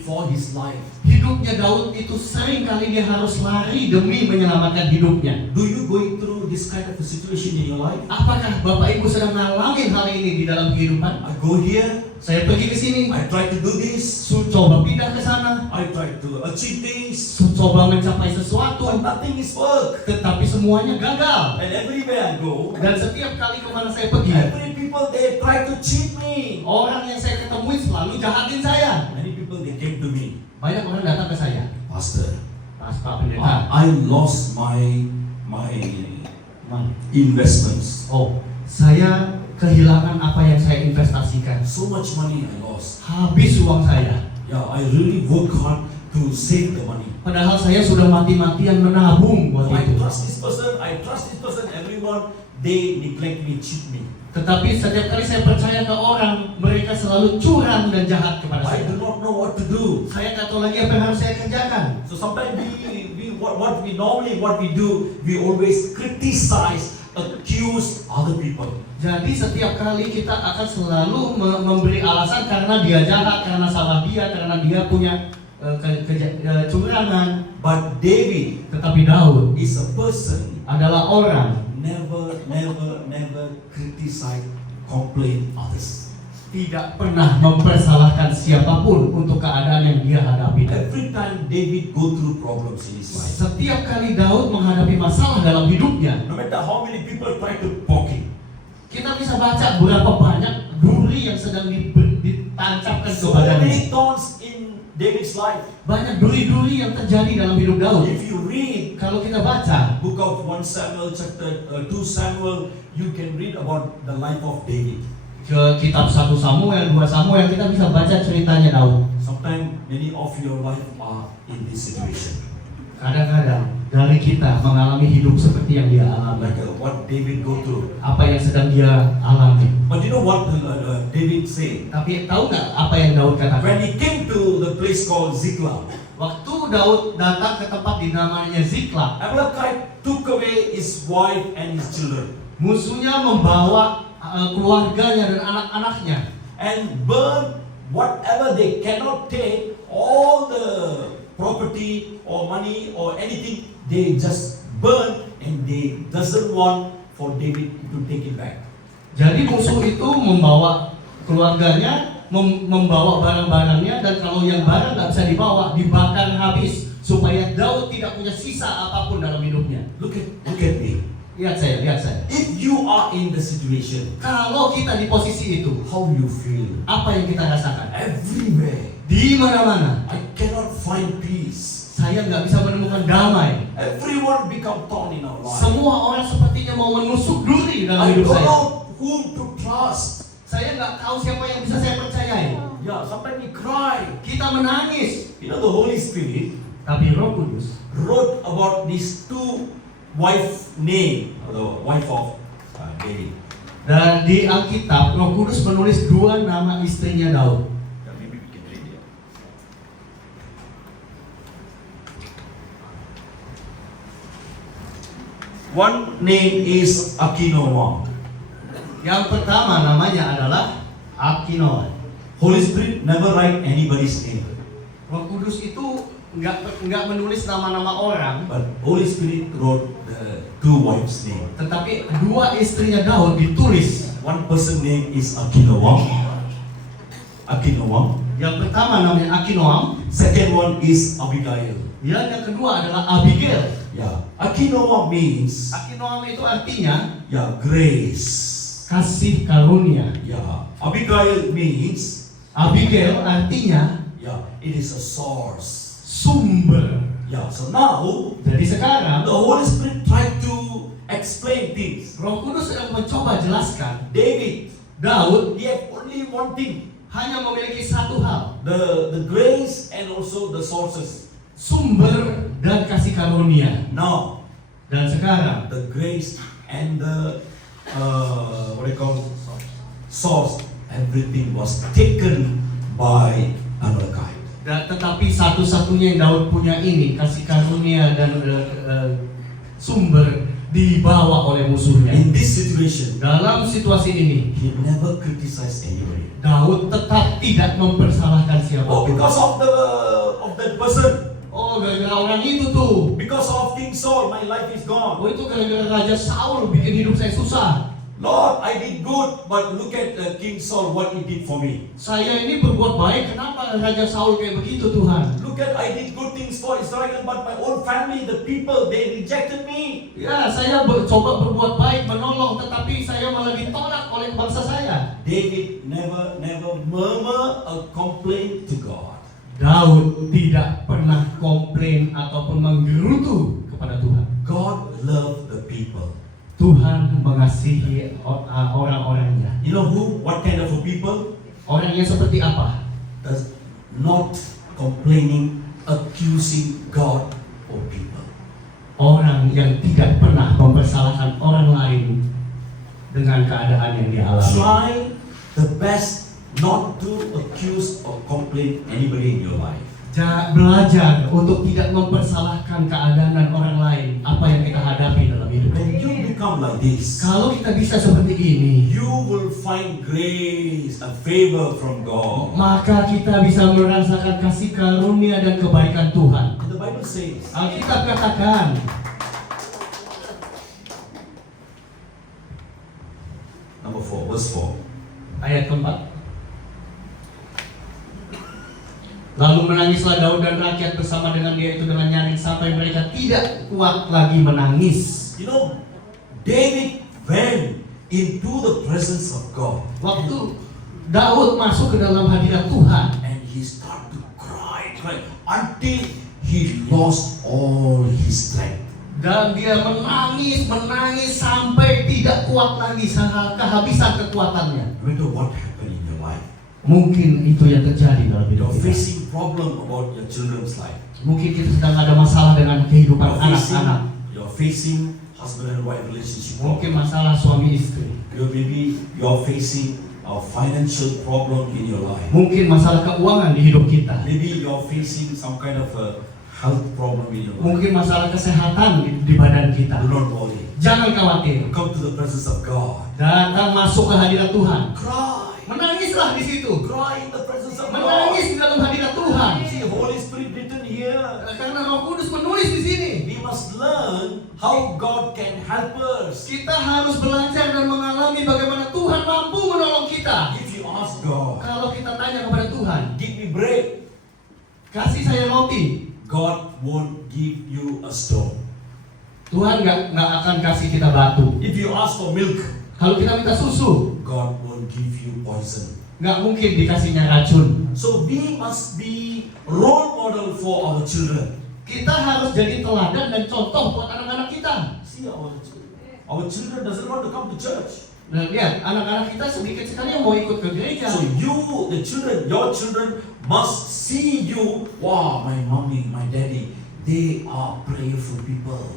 for his life. Hidupnya Daud itu sering kali dia harus lari demi menyelamatkan hidupnya. Do you going through this kind of a situation in your life? Apakah Bapak Ibu sedang ngalamin hal ini di dalam kehidupan? I go here, Saya pergi ke sini, I try to do this, coba pindah ke sana, I try to achieve things, coba mencapai sesuatu, but nothing is work. tetapi semuanya gagal. And everywhere I go, Dan setiap kali kemana saya pergi, every people they try to cheat me. orang yang saya ketemui selalu jahatin saya. Many people they came to me, Banyak orang datang ke saya, Pastor, Pak Pendeta, I lost my investments. oh, saya kehilangan apa yang saya investasikan. So much money I lost. Habis uang saya. Yeah, I really work hard to save the money. Padahal saya sudah mati-matian menabung buat I itu. trust this person, everyone, they neglect me, cheat me. Tetapi setiap kali saya percaya ke orang, mereka selalu curang dan jahat kepada I saya. do not know what to do. Saya nggak tahu lagi apa yang harus saya kerjakan. So sometimes what we do, we always criticize, accuse other people. Jadi setiap kali kita akan selalu memberi alasan karena dia jahat, karena salah dia, karena dia punya kecurangan. But David Tetapi Daud is a person adalah orang never criticize, complain others. tidak pernah mempersalahkan siapapun untuk keadaan yang dia hadapi. Every time David go through problems in his life, Setiap kali Daud menghadapi masalah dalam hidupnya, no matter how many people try to poke him, kita bisa baca berapa banyak duri yang sedang ditancapkan ke so badannya. many thorns in David's life. Banyak duri-duri yang terjadi dalam hidup Daud. If you read Kalau kita baca book of 1 Samuel chapter 2 Samuel, you can read about the life of David. ke kitab 1 Samuel, 2 Samuel, kita bisa baca ceritanya Daud. Sometimes many of your life are in this situation. Kadang-kadang dari kita mengalami hidup seperti yang dia alami. Like what David go through. Apa yang sedang dia alami. But you know what David say? Tapi tahu nggak apa yang Daud katakan? When he came to the place called Ziklag, Waktu Daud datang ke tempat di namanya Ziklag, Amalekite took away his wife and his children musuhnya membawa keluarganya dan anak-anaknya and burn whatever they cannot take, all the property or money or anything, they just burn, and they doesn't want for David to take it back. Jadi musuh itu membawa keluarganya, membawa barang-barangnya, dan kalau yang barang nggak bisa dibawa, dibakar habis supaya Daud tidak punya sisa apapun dalam hidupnya. Look at me. Lihat saya. If you are in the situation, Kalau kita di posisi itu, how you feel? apa yang kita rasakan? Everywhere, Di mana-mana, I cannot find peace. saya nggak bisa menemukan damai. Everyone become thorn in our life. Semua orang sepertinya mau menusuk duri dalam I hidup don't saya. know whom to trust. Saya nggak tahu siapa yang bisa saya percayai. Yeah, sometimes we cry. Kita menangis, You know, the Holy Spirit tapi Roh Kudus wrote about these two wife name, the wife of David. dan di Alkitab Roh Kudus menulis 2 nama istrinya Daud. Yeah, maybe we can read it. One name is Akinoam. Yang pertama namanya adalah Akinoam. Holy Spirit never write anybody's name, Roh Kudus itu nggak menulis nama-nama orang, but Holy Spirit wrote the two wives' name. tetapi 2 istrinya Daud ditulis. One person name is Akinoam. Yang pertama namanya Akinoam, Second one is Abigail. yang kedua adalah Abigail. Yeah, Akinoam means Akinoam itu artinya grace. kasih karunia. Yeah, Abigail means Abigail artinya it is a source. sumber. Yeah, so now Jadi sekarang the Holy Spirit tried to explain things. Roh Kudus sedang mencoba jelaskan. Daud, he had only one thing, Hanya memiliki satu hal, the grace and also the sources. sumber dan kasih karunia. Now, Dan sekarang the grace and the source, everything was taken by Amalekite. tetapi satu-satunya yang Daud punya ini, kasih karunia dan sumber, dibawa oleh musuhnya. In this situation, Dalam situasi ini, he never criticized anybody. Daud tetap tidak mempersalahkan Oh, siapapun. because of that person, Oh, gara-gara orang itu tuh. because of King Saul, my life is gone. Oh, itu gara-gara Raja Saul bikin hidup saya susah. Lord, I did good, but look at King Saul, what he did for me. Saya ini berbuat baik, kenapa Raja Saul kayak begitu Tuhan? Look at, I did good things for Israel, but my own family, the people, they rejected me. Ya, saya coba berbuat baik, menolong, tetapi saya malah ditolak oleh bangsa saya. David never murmur or complain to God. Daud tidak pernah komplain ataupun menggerutu kepada Tuhan. God loved the people. Tuhan mengasihi orang-orangnya. You know who? What kind of a people? Orangnya seperti apa? Does not complaining, accusing God or people. Orang yang tidak pernah mempersalahkan orang lain dengan keadaan yang dia alami. Try the best not to accuse or complain anybody in your life. Belajar untuk tidak mempersalahkan keadaan dan orang lain apa yang kita hadapi dalam hidup. When you become like this, Kalau kita bisa seperti ini, you will find grace and favor from God. maka kita bisa merasakan kasih karunia dan kebaikan Tuhan. And the Bible says, Alkitab katakan, number 4, verse 4. ayat keempat. Lalu menangislah Daud dan rakyat bersama dengan dia itu dengan nyaring sampai mereka tidak kuat lagi menangis. You know, David went into the presence of God Waktu Daud masuk ke dalam hadirat Tuhan, and he started to cry until he lost all his strength. Dan dia menangis sampai tidak kuat lagi, kehabisan kekuatannya. No matter what happened in your life, Mungkin itu yang terjadi dalam hidup you're kita. facing problem about your children's life. Mungkin kita sedang ada masalah dengan kehidupan anak-anak. You're facing husband and wife relationship. Mungkin masalah suami istri. You're facing a financial problem in your life. Mungkin masalah keuangan di hidup kita. Maybe you're facing some kind of a health problem in your life. Mungkin masalah kesehatan di badan kita. Do not worry. Jangan khawatir. Come to the presence of God. Datang masuk ke hadirat Tuhan. Cry. Menangislah di situ. Cry in the presence of God. Menangis di dalam hadirat Tuhan. See, Holy Spirit written here. Karena Roh Kudus menulis di sini. We must learn how God can help us. Kita harus belajar dan mengalami bagaimana Tuhan mampu menolong kita. If you ask God, Kalau kita tanya kepada Tuhan, give me bread, kasih saya roti. God won't give you a stone. Tuhan nggak akan kasih kita batu. If you ask for milk, Kalau kita minta susu, God won't give you poison. nggak mungkin dikasihnya racun. So we must be role model for our children. Kita harus jadi teladan dan contoh buat anak-anak kita. See, our children doesn't want to come to church. Nah, lihat, anak-anak kita sedikit sekali yang mau ikut ke gereja. So you, the children, your children must see you. Wow, my mommy, my daddy, they are prayerful people.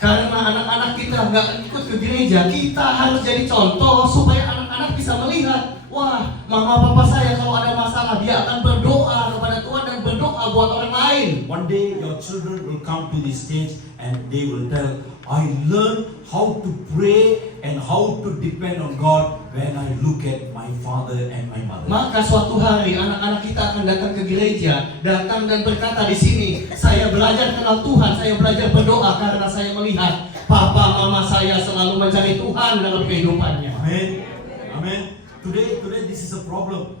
Karena anak-anak kita nggak ikut ke gereja, kita harus jadi contoh supaya anak-anak bisa melihat, wah, mama papa saya kalau ada masalah dia akan berdoa kepada Tuhan dan berdoa buat orang lain. One day your children will come to this stage and they will tell, I learned how to pray and how to depend on God when I look at my father and my mother. Maka suatu hari anak-anak kita akan datang ke gereja, datang dan berkata di sini, saya belajar kenal Tuhan, saya belajar berdoa karena saya melihat papa mama saya selalu mencari Tuhan dalam kehidupannya. Amen. Amen. Today this is a problem.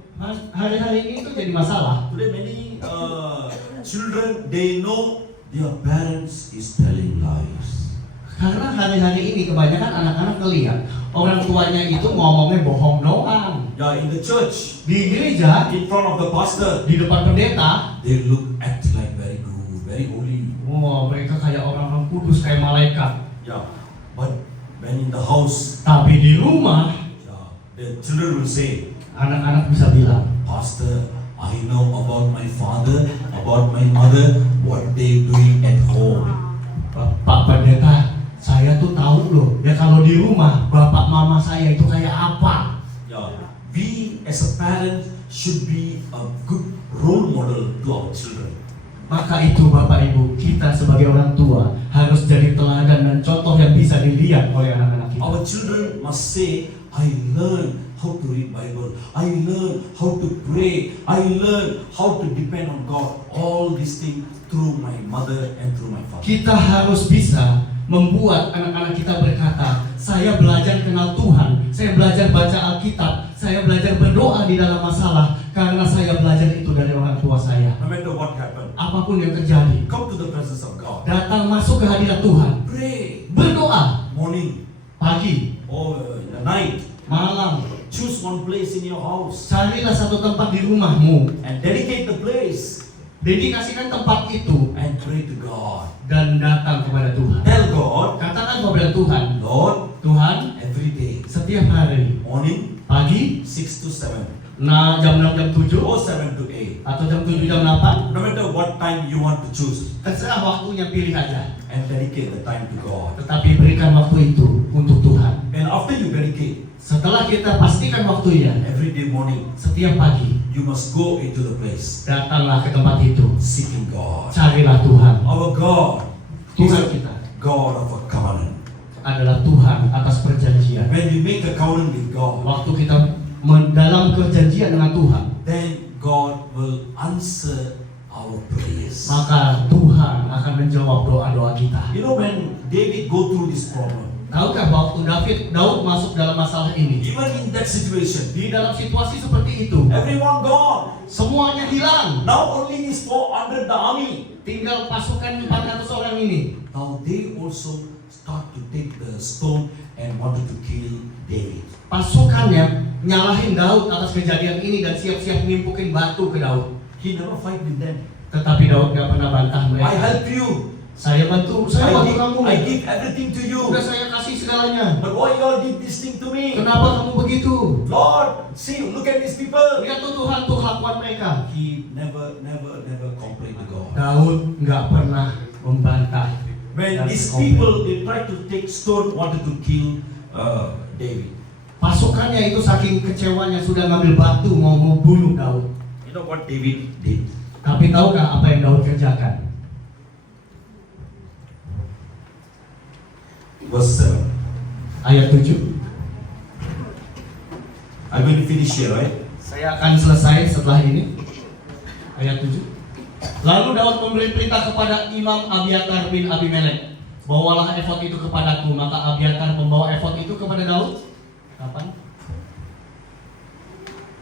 Hari-hari ini itu jadi masalah. Today many children, they know their parents is telling lies. Karena hari-hari ini kebanyakan anak-anak ngelihat orang tuanya itu ngomongnya bohong doang. Yeah, in the church, Di gereja, in front of the pastor, di depan pendeta, they act like very good, very holy. wah mereka kayak orang-orang kudus, kayak malaikat. Yeah, but when in the house, Tapi di rumah, yeah, the children will say, anak-anak bisa bilang, Pastor, I know about my father, about my mother, what they doing at home. Pak Pendeta, saya tuh tahu loh, ya kalau di rumah bapak mama saya itu kayak apa. Yeah, we as a parent should be a good role model to our children. Maka itu Bapak Ibu, kita sebagai orang tua harus jadi teladan dan contoh yang bisa dilihat oleh anak-anak kita. Our children must say, I learn how to read Bible, I learn how to pray, I learn how to depend on God. All these things through my mother and through my father. Kita harus bisa membuat anak-anak kita berkata, saya belajar kenal Tuhan, saya belajar baca Alkitab, saya belajar berdoa di dalam masalah, karena saya belajar itu dari orang tua saya. No matter what happened, Apapun yang terjadi, come to the presence of God. datang masuk ke hadirat Tuhan, Pray, berdoa, morning pagi, or in the night. malam, Choose one place in your house carilah satu tempat di rumahmu, and dedicate the place dedikasikan tempat itu, and pray to God. dan datang kepada Tuhan. Tell God, Katakan kepada Tuhan, Lord, Tuhan, every day, setiap hari, morning, pagi, 6 to 7, jam 6, jam 7, or 7 to 8. atau jam 7, jam 8, No matter what time you want to choose, terserah waktunya, pilih aja. and dedicate the time to God. Tetapi berikan waktu itu untuk Tuhan. And after you dedicate, Setelah kita pastikan waktunya, every day morning, setiap pagi, you must go into the place, datanglah ke tempat itu, seeking God. carilah Tuhan. Our God is Tuhan a kita God of a covenant. adalah Tuhan atas perjanjian. When we make a covenant with God, Waktu kita dalam perjanjian dengan Tuhan, then God will answer our prayers. maka Tuhan akan menjawab doa-doa kita. You know, when David go through this problem, Tahukah waktu Daud masuk dalam masalah ini, even in that situation, di dalam situasi seperti itu, everyone gone. semuanya hilang. Now only is 400 the army. Tinggal pasukan 400 orang ini. Now they also start to take the stone and wanted to kill David. Pasukannya nyalahin Daud atas kejadian ini dan siap-siap nimpukin batu ke Daud. He never fight with them. Tetapi Daud gak pernah bantah I mereka. help you. Saya bantu kamu. I give everything to you. Udah saya kasih segalanya. But why you all did this thing to me? Kenapa kamu begitu? Lord, see, look at these people. Lihat tuh Tuhan tuh kelakuan mereka. He never complained to God. Daud nggak pernah membantah. When dan these komplain. people, they tried to take stone, wanted to kill David. Pasukannya itu saking kecewanya sudah ngambil batu mau bunuh Daud. You know what David did? Tapi tahukah apa yang Daud kerjakan? Verse 7. Ayat 7. I'm going to finish here, right? Saya akan selesai setelah ini. Ayat 7. Lalu Daud memberi perintah kepada Imam Abiatar bin Abimelek, bawalah efod itu kepadaku. Maka Abiatar membawa efod itu kepada Daud. Kapan?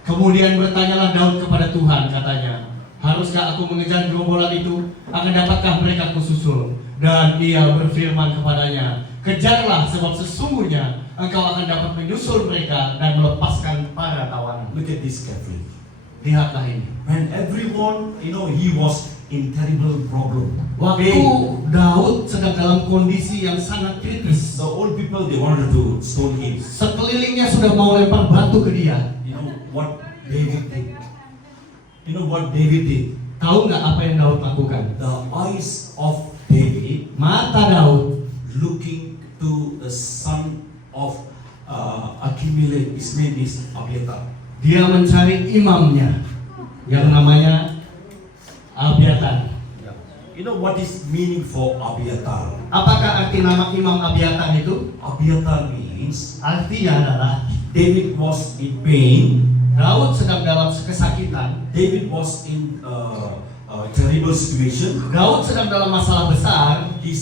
Kemudian bertanyalah Daud kepada Tuhan, katanya, haruskah aku mengejar gerombolan itu? Akan dapatkah mereka kususul? Dan ia berfirman kepadanya, kejarlah, sebab sesungguhnya engkau akan dapat menyusul mereka dan melepaskan para tawanan. Look at this carefully. Lihatlah ini. When everyone, he was in terrible problem. Waktu Daud sedang dalam kondisi yang sangat kritis, The old people, they wanted to stone him. sekelilingnya sudah mau lempar batu ke dia. You know what David did? You know what David did? Tahu nggak apa yang Daud lakukan? The eyes of David Mata Daud looking to the son of Ahimelech. His name is Abiathar. dia mencari imamnya yang namanya Abiatar. You know what is meaning for Abiathar? Apakah arti nama Imam Abiatar itu? Abiathar means Artinya adalah David was in pain. Daud sedang dalam kesakitan. David was in a terrible situation. Daud sedang dalam masalah besar. He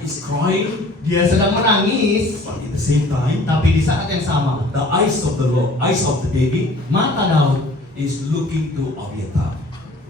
is crying, Dia sedang menangis. but at the same time, Tapi di saat yang sama, the eyes of the Lord, eyes of the David, mata Daud is looking to Abiathar.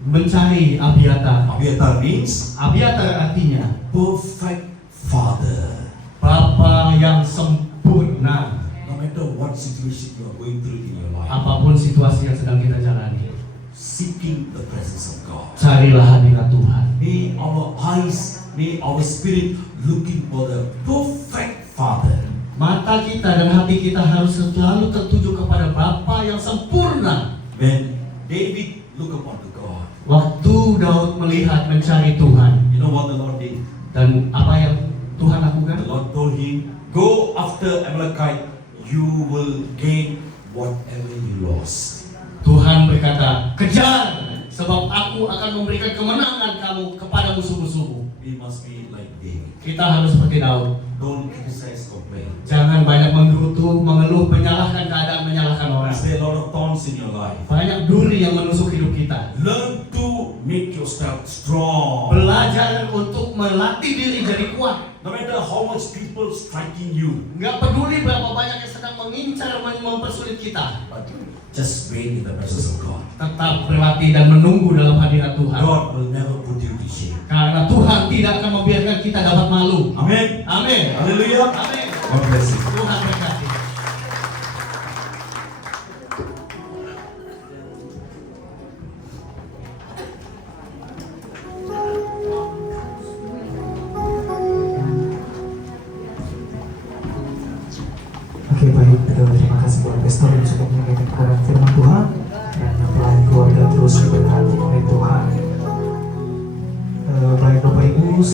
mencari Abiatar. Abiathar means Abiatar artinya perfect father. Bapa yang sempurna. No matter what situation you are going through in your life, Apapun situasi yang sedang kita jalani, seeking the presence of God. carilah hadirat Tuhan. May our eyes, may our spirit looking for the perfect father. Mata kita dan hati kita harus selalu tertuju kepada Bapa yang sempurna. When David look upon to God, Waktu Daud melihat mencari Tuhan, you know what the Lord did? dan apa yang Tuhan The lakukan? Lord told him, go after Amalekite, you will gain whatever you lost. Tuhan berkata, kejar, sebab aku akan memberikan kemenangan kamu kepada musuh-musuhmu. We must be like David. Kita harus seperti Daud. Don't criticize, complain. Jangan banyak menggerutu, mengeluh, menyalahkan keadaan, menyalahkan orang. Is there a lot of thorns in your life? Banyak duri yang menusuk hidup kita. Learn to make yourself strong. Belajar untuk melatih diri jadi kuat. No matter how much people striking you, Nggak peduli berapa banyak yang sedang mengincar, mempersulit kita. but just wait in the presence of God. Tetap berlatih dan menunggu dalam hadirat Tuhan. God will never put you to shame. Karena Tuhan tidak akan membiarkan kita dapat malu. Amen. Amin. Hallelujah. Amin. God bless you. Tuhan berkati. Oke, baik, kita terima kasih buat pastor yang sudah menyampaikan kebenaran firman Tuhan dan pelayan keluarga terus diberkati oleh Tuhan. Baik Bapak Ibu.